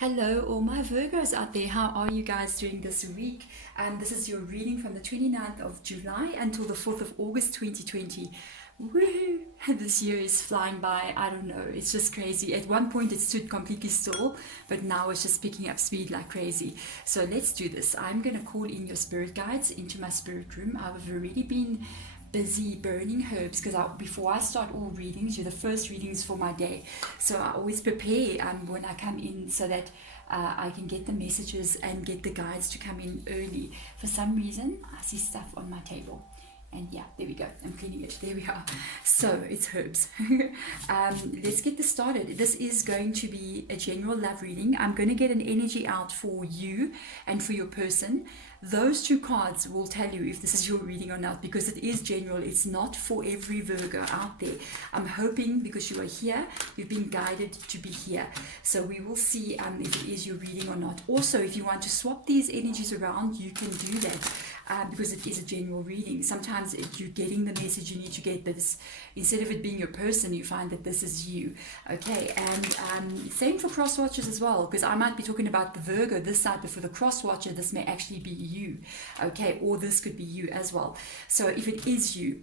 Hello, all my Virgos out there. How are you guys doing this week? This is your reading from the 29th of July until the 4th of August 2020. Woohoo! This year is flying by. I don't know. It's just crazy. At one point it stood completely still, but now it's just picking up speed like crazy. So let's do this. I'm going to call in your spirit guides into my spirit room. I've already been busy burning herbs because before I start all readings, you're the first readings for my day, so I always prepare when I come in so that I can get the messages and get the guides to come in early. For some reason I see stuff on my table, and yeah, there we go, I'm cleaning it, there we are. So it's herbs. Let's get this started. This is going to be a general love reading. I'm going to get an energy out for you and for your person. Those two cards will tell you if this is your reading or not, because it is general. It's not for every Virgo out there. I'm hoping because you are here, you've been guided to be here. So we will see if it is your reading or not. Also, if you want to swap these energies around, you can do that because it is a general reading. Sometimes if you're getting the message you need to get, this instead of it being your person, you find that this is you. Okay, and same for cross watchers as well, because I might be talking about the Virgo this side, but for the cross watcher, this may actually be you. Okay, or this could be you as well. So if it is you,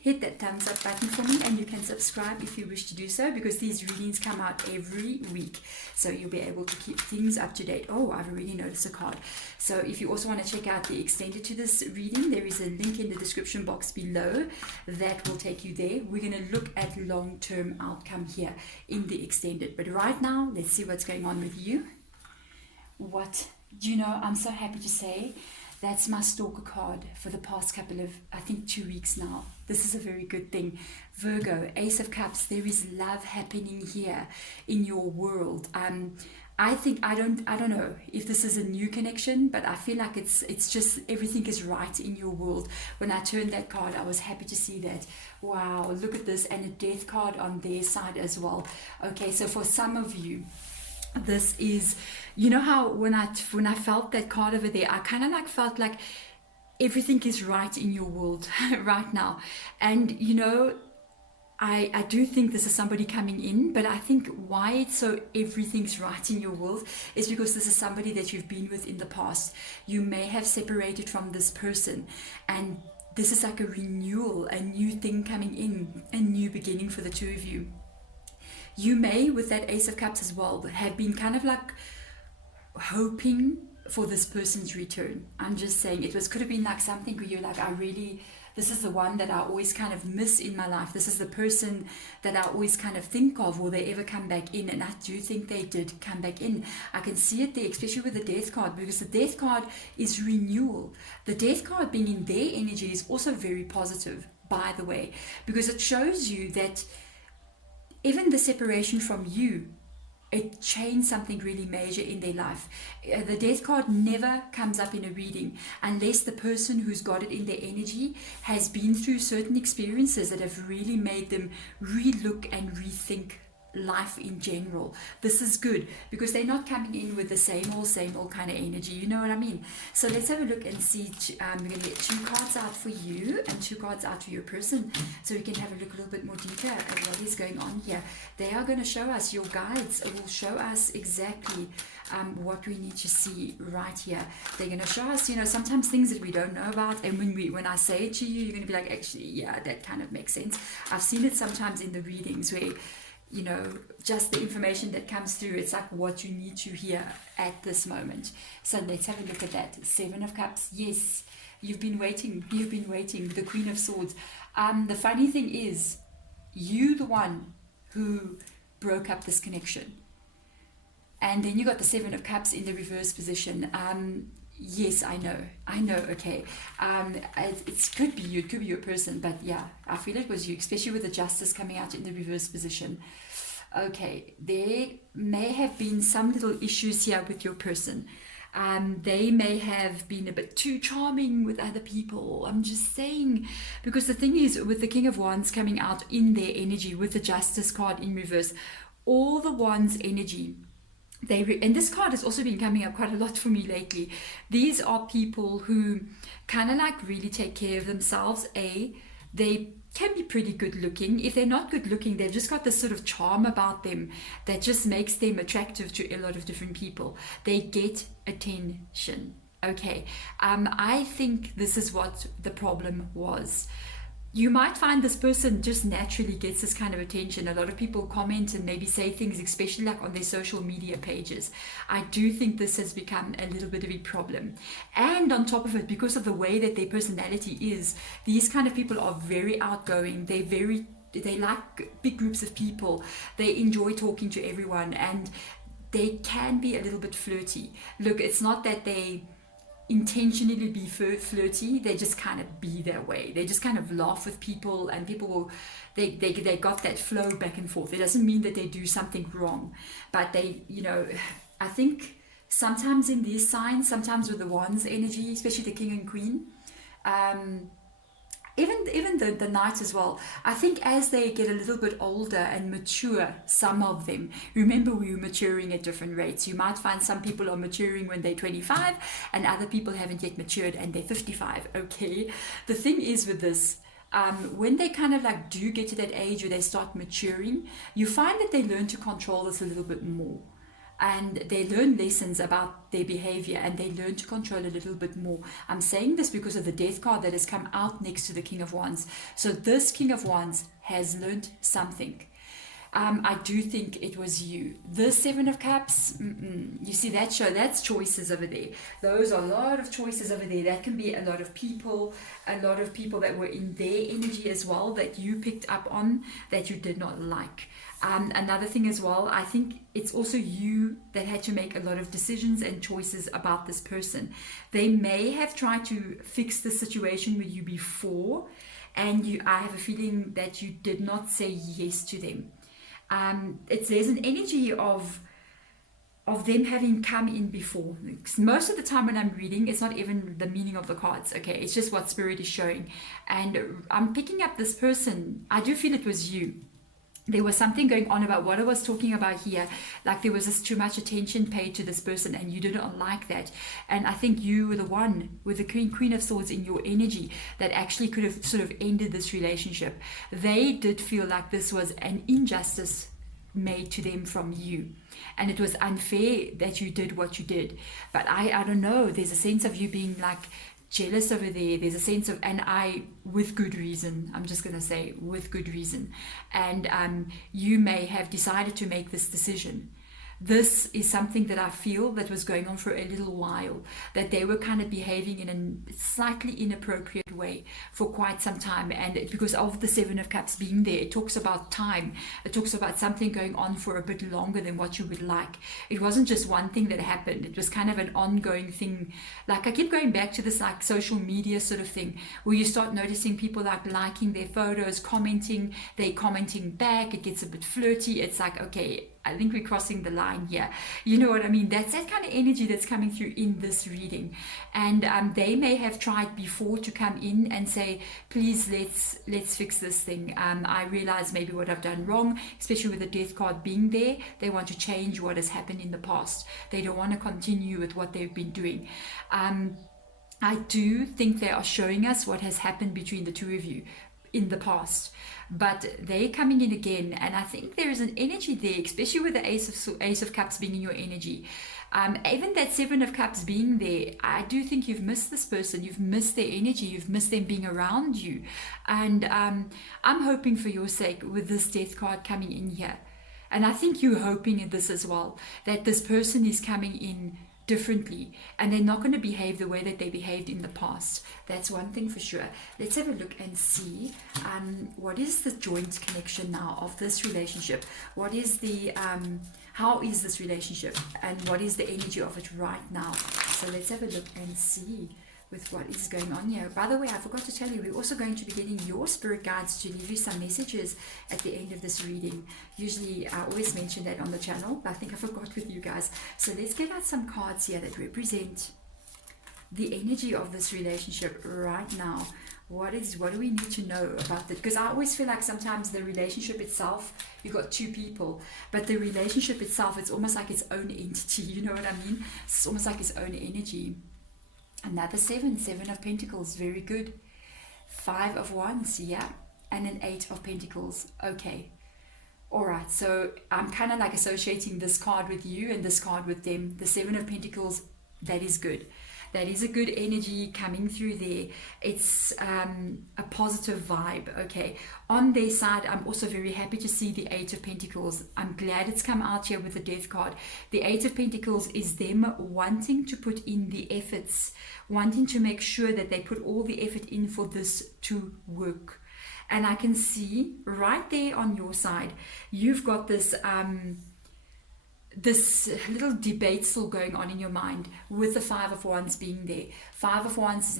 hit that thumbs up button for me, and you can subscribe if you wish to do so, because these readings come out every week, so you'll be able to keep things up to date. Oh, I've already noticed a card. So if you also want to check out the extended to this reading, there is a link in the description box below that will take you there. We're going to look at long-term outcome here in the extended, but right now let's see what's going on with you. What do you know? I'm so happy to say that's my stalker card for the past couple of, I think, 2 weeks now. This is a very good thing. Virgo, Ace of Cups, there is love happening here in your world. I think, I don't know if this is a new connection, but I feel like it's just everything is right in your world. When I turned that card, I was happy to see that. Wow, look at this, and a death card on their side as well. Okay, so for some of you, this is, you know how when I felt that card over there, I kind of like felt like everything is right in your world right now. And you know, I do think this is somebody coming in, but I think why it's so everything's right in your world is because this is somebody that you've been with in the past. You may have separated from this person, and this is like a renewal, a new thing coming in, a new beginning for the two of you. You may, with that Ace of Cups as well, have been kind of like hoping for this person's return. I'm just saying, could have been like something where you're like, this is the one that I always kind of miss in my life. This is the person that I always kind of think of, will they ever come back in? And I do think they did come back in. I can see it there, especially with the death card, because the death card is renewal. The death card being in their energy is also very positive, by the way, because it shows you that even the separation from you, it changed something really major in their life. The death card never comes up in a reading unless the person who's got it in their energy has been through certain experiences that have really made them relook and rethink life in general. This is good because they're not coming in with the same old kind of energy, you know what I mean? So let's have a look and see. We're going to get 2 cards out for you and 2 cards out for your person, so we can have a look a little bit more detail at what is going on here. They are going to show us, your guides will show us exactly what we need to see right here. They're going to show us, you know, sometimes things that we don't know about, and when I say it to you, you're going to be like, actually, yeah, that kind of makes sense. I've seen it sometimes in the readings where, you know, just the information that comes through, it's like what you need to hear at this moment. So let's have a look at that. 7 of Cups. Yes, you've been waiting. The Queen of Swords. The funny thing is, you the one who broke up this connection. And then you got the 7 of Cups in the reverse position. Yes, I know, okay. It could be you, it could be your person, but yeah, I feel it was you, especially with the Justice coming out in the reverse position. Okay, there may have been some little issues here with your person. They may have been a bit too charming with other people. I'm just saying, because the thing is, with the King of Wands coming out in their energy, with the Justice card in reverse, all the Wands energy, and this card has also been coming up quite a lot for me lately. These are people who kind of like really take care of themselves. They can be pretty good looking. If they're not good looking, they've just got this sort of charm about them that just makes them attractive to a lot of different people. They get attention. Okay, I think this is what the problem was. You might find this person just naturally gets this kind of attention. A lot of people comment and maybe say things, especially like on their social media pages. I do think this has become a little bit of a problem. And on top of it, because of the way that their personality is, these kind of people are very outgoing. They like big groups of people. They enjoy talking to everyone, and they can be a little bit flirty. Look, it's not that they intentionally be flirty, they just kind of be that way. They just kind of laugh with people, and people will, they got that flow back and forth. It doesn't mean that they do something wrong, but they, I think sometimes in these signs, sometimes with the wands energy, especially the king and queen, even the knight as well, I think as they get a little bit older and mature, some of them, remember we were maturing at different rates. You might find some people are maturing when they're 25 and other people haven't yet matured and they're 55. Okay, the thing is with this, when they kind of like do get to that age where they start maturing, you find that they learn to control this a little bit more. And they learn lessons about their behavior, and they learn to control a little bit more. I'm saying this because of the death card that has come out next to the King of Wands. So this King of Wands has learned something. I do think it was you. The Seven of Cups, you see that show, that's choices over there. Those are a lot of choices over there. That can be a lot of people that were in their energy as well that you picked up on that you did not like. Another thing as well, I think it's also you that had to make a lot of decisions and choices about this person. They may have tried to fix the situation with you before, and I have a feeling that you did not say yes to them. There's an energy of them having come in before. Most of the time when I'm reading, it's not even the meaning of the cards, okay? It's just what Spirit is showing. And I'm picking up this person. I do feel it was you. There was something going on about what I was talking about here. Like there was just too much attention paid to this person and you didn't like that. And I think you were the one with the Queen of Swords in your energy that actually could have sort of ended this relationship. They did feel like this was an injustice made to them from you. And it was unfair that you did what you did. But I don't know, there's a sense of you being like jealous over there. There's a sense of, with good reason, I'm just going to say with good reason. And you may have decided to make this decision. This is something that I feel that was going on for a little while, that they were kind of behaving in a slightly inappropriate way for quite some time. And because of the Seven of Cups being there, it talks about time. It talks about something going on for a bit longer than what you would like. It wasn't just one thing that happened. It was kind of an ongoing thing. Like I keep going back to this like social media sort of thing, where you start noticing people like liking their photos, commenting, they're commenting back. It gets a bit flirty. It's like, okay, I think we're crossing the line here. You know what I mean? That's that kind of energy that's coming through in this reading. And they may have tried before to come in and say, please, let's fix this thing. I realize maybe what I've done wrong, especially with the death card being there. They want to change what has happened in the past. They don't want to continue with what they've been doing. I do think they are showing us what has happened between the two of you in the past, but they're coming in again, and I think there is an energy there, especially with the Ace of Cups being in your energy. Even that Seven of Cups being there, I do think you've missed this person, you've missed their energy, you've missed them being around you. And I'm hoping for your sake with this death card coming in here, and I think you're hoping in this as well, that this person is coming in differently and they're not going to behave the way that they behaved in the past. That's one thing for sure. Let's have a look and see what is the joint connection now of this relationship. What is the how is this relationship and what is the energy of it right now? So let's have a look and see with what is going on here. By the way, I forgot to tell you, we're also going to be getting your spirit guides to leave you some messages at the end of this reading. Usually I always mention that on the channel, but I think I forgot with you guys. So let's get out some cards here that represent the energy of this relationship right now. What do we need to know about it? Because I always feel like sometimes the relationship itself, you've got two people, but the relationship itself, it's almost like its own entity. You know what I mean? It's almost like its own energy. Another seven of pentacles, very good. 5 of wands, yeah. and an 8 of Pentacles. Okay. All right. So I'm kind of like associating this card with you and this card with them. The 7 of Pentacles, that is good. That is a good energy coming through there. It's a positive vibe. Okay. On their side, I'm also very happy to see the 8 of Pentacles. I'm glad it's come out here with the Death card. The 8 of Pentacles is them wanting to put in the efforts, wanting to make sure that they put all the effort in for this to work. And I can see right there on your side, you've got this this little debate still going on in your mind with the 5 of Wands being there. 5 of Wands is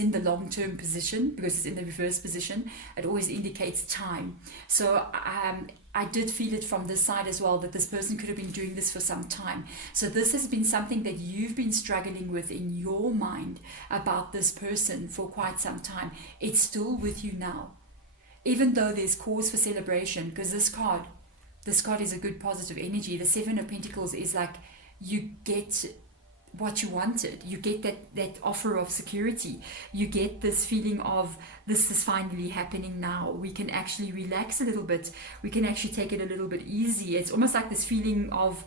in the long-term position because it's in the reverse position. It always indicates time. So I did feel it from this side as well, that this person could have been doing this for some time. So this has been something that you've been struggling with in your mind about this person for quite some time. It's still with you now, even though there's cause for celebration, because this card is a good positive energy. The 7 of Pentacles is like you get what you wanted. You get that offer of security. You get this feeling of this is finally happening now. We can actually relax a little bit. We can actually take it a little bit easy. It's almost like this feeling of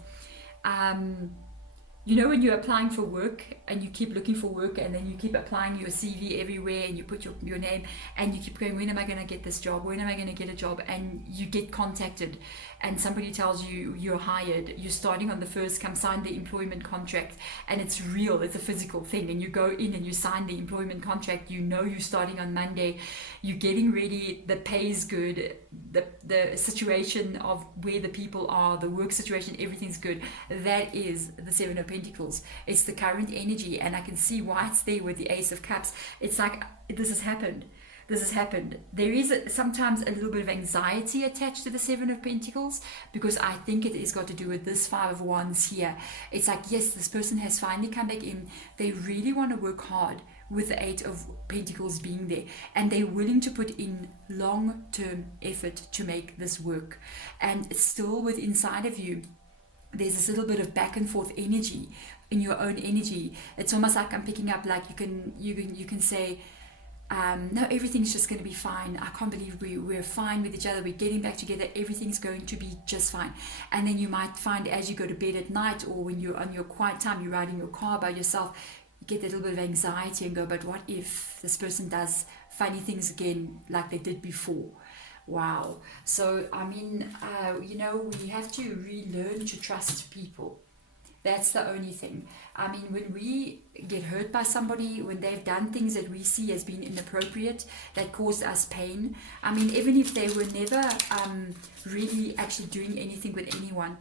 you know, when you're applying for work and you keep looking for work and then you keep applying your CV everywhere and you put your name and you keep going, when am I going to get this job? When am I going to get a job? And you get contacted and somebody tells you you're hired, you're starting on the 1st, come sign the employment contract, and it's real, it's a physical thing, and you go in and you sign the employment contract, you know you're starting on Monday, you're getting ready, the pay is good, the situation of where the people are, the work situation, everything's good. That is the 7 of Pentacles. It's the current energy, and I can see why it's there with the Ace of Cups. It's like this has happened. There is sometimes a little bit of anxiety attached to the 7 of Pentacles, because I think it is got to do with this 5 of Wands here. It's like, yes, this person has finally come back in. They really want to work hard with the 8 of Pentacles being there, and they're willing to put in long-term effort to make this work. And it's still with inside of you, there's this little bit of back and forth energy in your own energy. It's almost like I'm picking up, like you can say, no, everything's just going to be fine. I can't believe we're fine with each other. We're getting back together. Everything's going to be just fine. And then you might find as you go to bed at night, or when you're on your quiet time, you're riding your car by yourself, you get a little bit of anxiety and go, but what if this person does funny things again like they did before? Wow. So, I mean, you know, we have to relearn to trust people. That's the only thing. I mean, when we get hurt by somebody, when they've done things that we see as being inappropriate, that caused us pain, I mean, even if they were never really actually doing anything with anyone,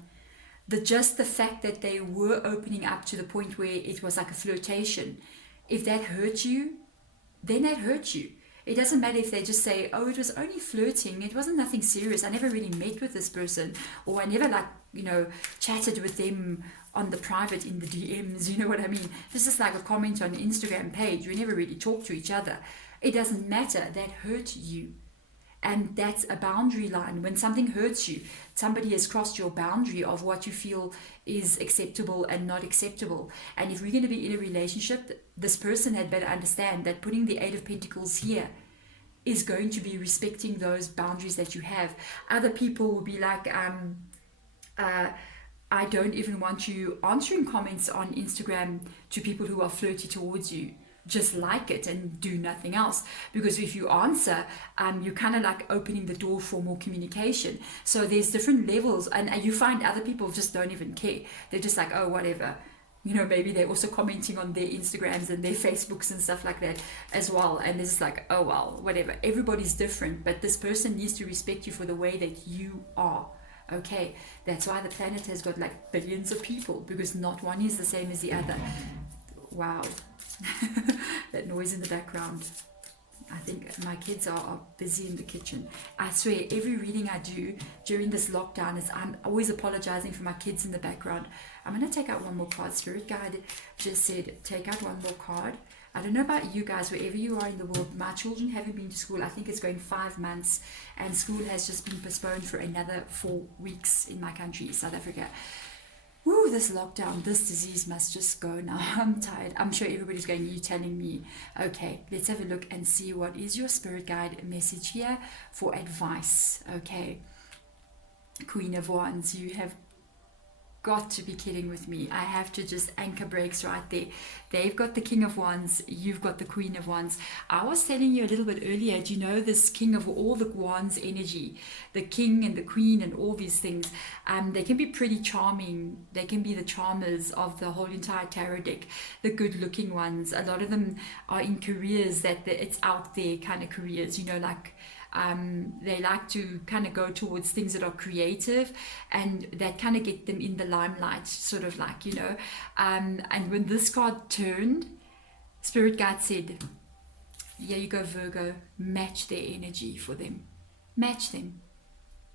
just the fact that they were opening up to the point where it was like a flirtation, if that hurt you, then that hurt you. It doesn't matter if they just say, oh, it was only flirting, it wasn't nothing serious, I never really met with this person, or I never, like, you know, chatted with them on the private in the DMs, you know what I mean? This is like a comment on an Instagram page, we never really talk to each other. It doesn't matter, that hurt you. And that's a boundary line. When something hurts you, somebody has crossed your boundary of what you feel is acceptable and not acceptable. And if we're going to be in a relationship, this person had better understand that putting the 8 of Pentacles here is going to be respecting those boundaries that you have. Other people will be like, I don't even want you answering comments on Instagram to people who are flirty towards you. Just like it and do nothing else, because if you answer, you're kind of like opening the door for more communication. So there's different levels, and you find other people just don't even care. They're just like, oh, whatever, you know. Maybe they're also commenting on their Instagrams and their Facebooks and stuff like that as well, and it's just like, oh well, whatever. Everybody's different, but this person needs to respect you for the way that you are. Okay, that's why the planet has got like billions of people, because not one is the same as the other. Wow. That noise in the background. I think my kids are busy in the kitchen. I swear, every reading I do during this lockdown is I'm always apologizing for my kids in the background. I'm going to take out one more card. Spirit Guide just said, take out one more card. I don't know about you guys, wherever you are in the world. My children haven't been to school. I think it's going 5 months, and school has just been postponed for another 4 weeks in my country, South Africa. Woo, this lockdown, this disease must just go now. I'm tired. I'm sure everybody's going, you telling me. Okay, let's have a look and see what is your spirit guide message here for advice. Okay, Queen of Wands, you have got to be kidding with me. I have to just anchor breaks right there. They've got the King of Wands, you've got the Queen of Wands. I was telling you a little bit earlier, do you know this King of all the Wands energy, the King and the Queen and all these things, they can be pretty charming. They can be the charmers of the whole entire tarot deck, the good looking ones. A lot of them are in careers that it's out there kind of careers, you know, like they like to kind of go towards things that are creative and that kind of get them in the limelight, sort of like, you know. And when this card turned, Spirit Guide said, here you go, Virgo, match their energy for them. Match them.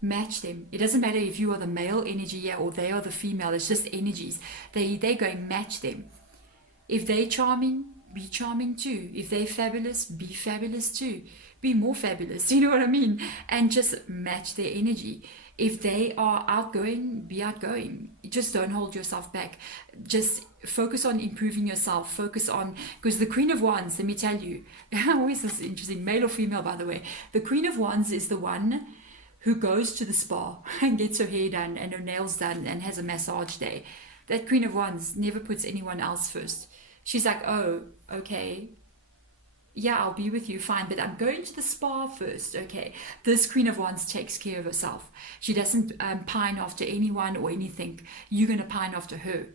Match them. It doesn't matter if you are the male energy or they are the female, it's just energies. They're going match them. If they're charming, be charming too. If they're fabulous, be fabulous too. Be more fabulous, you know what I mean? And just match their energy. If they are outgoing, be outgoing. Just don't hold yourself back. Just focus on improving yourself. Focus on, because the Queen of Wands, let me tell you, always this interesting, male or female, by the way. The Queen of Wands is the one who goes to the spa and gets her hair done and her nails done and has a massage day. That Queen of Wands never puts anyone else first. She's like, oh, okay, yeah, I'll be with you, fine, but I'm going to the spa first, okay? This Queen of Wands takes care of herself. She doesn't pine after anyone or anything. You're going to pine after her.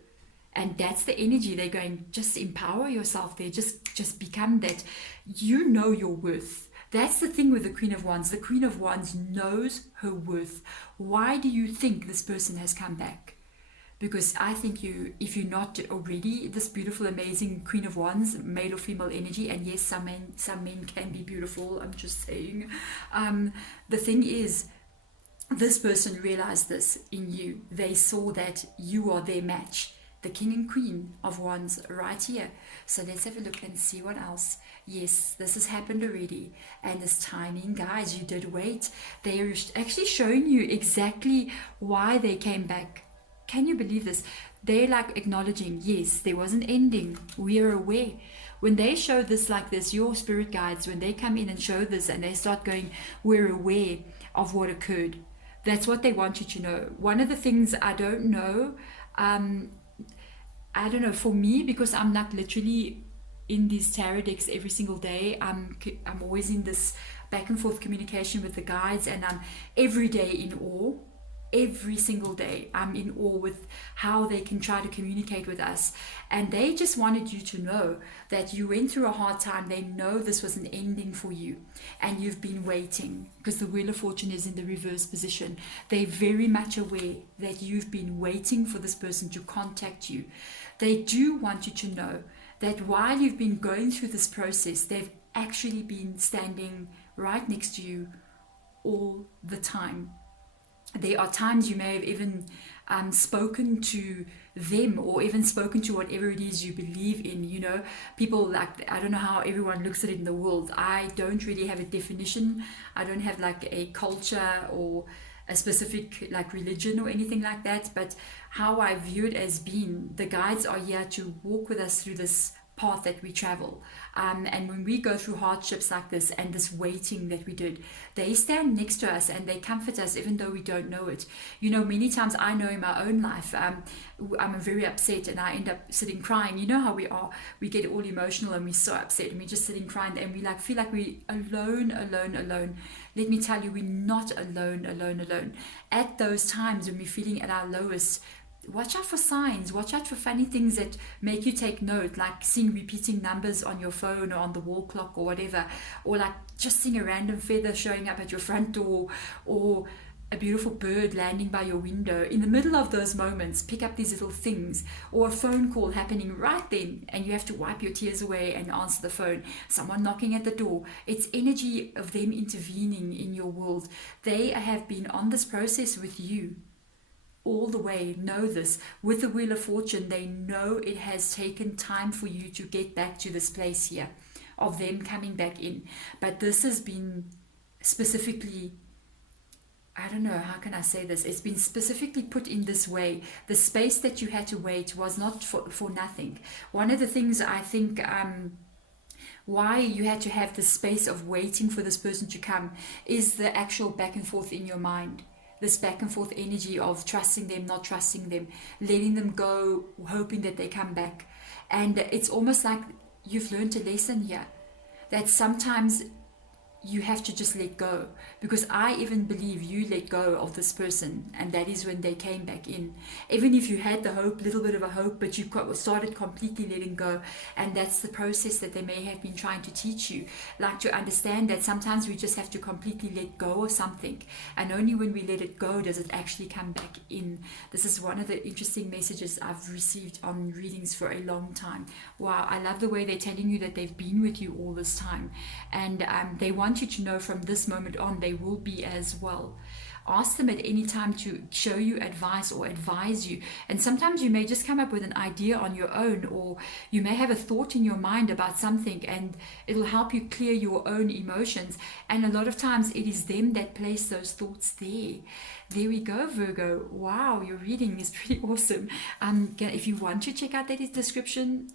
And that's the energy they're going, just empower yourself there. Just become that. You know your worth. That's the thing with the Queen of Wands. The Queen of Wands knows her worth. Why do you think this person has come back? Because I think if you're not already this beautiful, amazing Queen of Wands, male or female energy, and yes, some men can be beautiful, I'm just saying. The thing is, this person realized this in you. They saw that you are their match. The King and Queen of Wands right here. So let's have a look and see what else. Yes, this has happened already. And this timing, guys, you did wait. They are actually showing you exactly why they came back. Can you believe this? They're like acknowledging, yes, there was an ending. We are aware. When they show this like this, your spirit guides, when they come in and show this and they start going, we're aware of what occurred. That's what they want you to know. One of the things I don't know, for me, because I'm like literally in these tarot decks every single day, I'm always in this back and forth communication with the guides, and I'm every day in awe. Every single day I'm in awe with how they can try to communicate with us, and they just wanted you to know that you went through a hard time. They know this was an ending for you and you've been waiting, because the Wheel of Fortune is in the reverse position. They're very much aware that you've been waiting for this person to contact you. They do want you to know that while you've been going through this process, they've actually been standing right next to you all the time. There are times you may have even spoken to them, or even spoken to whatever it is you believe in. You know, people like, I don't know how everyone looks at it in the world. I don't really have a definition. I don't have like a culture or a specific like religion or anything like that. But how I view it as being, the guides are here to walk with us through this path that we travel, and when we go through hardships like this and this waiting that we did, they stand next to us and they comfort us even though we don't know it. You know, many times I know in my own life, I'm very upset and I end up sitting crying. You know how we are, we get all emotional and we're so upset and we're just sitting crying and we like feel like we're alone. Let me tell you, we're not alone. At those times when we're feeling at our lowest, watch out for signs, watch out for funny things that make you take note, like seeing repeating numbers on your phone or on the wall clock or whatever, or like just seeing a random feather showing up at your front door, or a beautiful bird landing by your window. In the middle of those moments, pick up these little things, or a phone call happening right then and you have to wipe your tears away and answer the phone, someone knocking at the door. It's energy of them intervening in your world. They have been on this process with you all the way. Know this. With the Wheel of Fortune, they know it has taken time for you to get back to this place here of them coming back in. But this has been specifically I don't know, how can I say this? It's been specifically put in this way. The space that you had to wait was not for nothing. One of the things I think why you had to have the space of waiting for this person to come is the actual back and forth in your mind. This back and forth energy of trusting them, not trusting them, letting them go, hoping that they come back. And it's almost like you've learned a lesson here that sometimes you have to just let go, because I even believe you let go of this person, and that is when they came back in. Even if you had the hope, little bit of a hope, but you started completely letting go, and that's the process that they may have been trying to teach you, like to understand that sometimes we just have to completely let go of something, and only when we let it go does it actually come back in. This is one of the interesting messages I've received on readings for a long time. Wow, I love the way they're telling you that they've been with you all this time, and they want you to know from this moment on they will be as well. Ask them at any time to show you advice or advise you, and sometimes you may just come up with an idea on your own, or you may have a thought in your mind about something and it'll help you clear your own emotions, and a lot of times it is them that place those thoughts there. There we go, Virgo. Wow, your reading is pretty awesome. If you want to check out the description,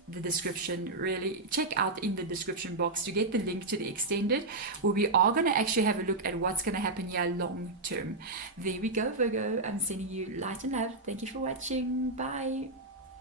really check out in the description box to get the link to the extended, where we are going to actually have a look at what's going to happen here long term. There we go, Virgo. I'm sending you light and love. Thank you for watching. Bye.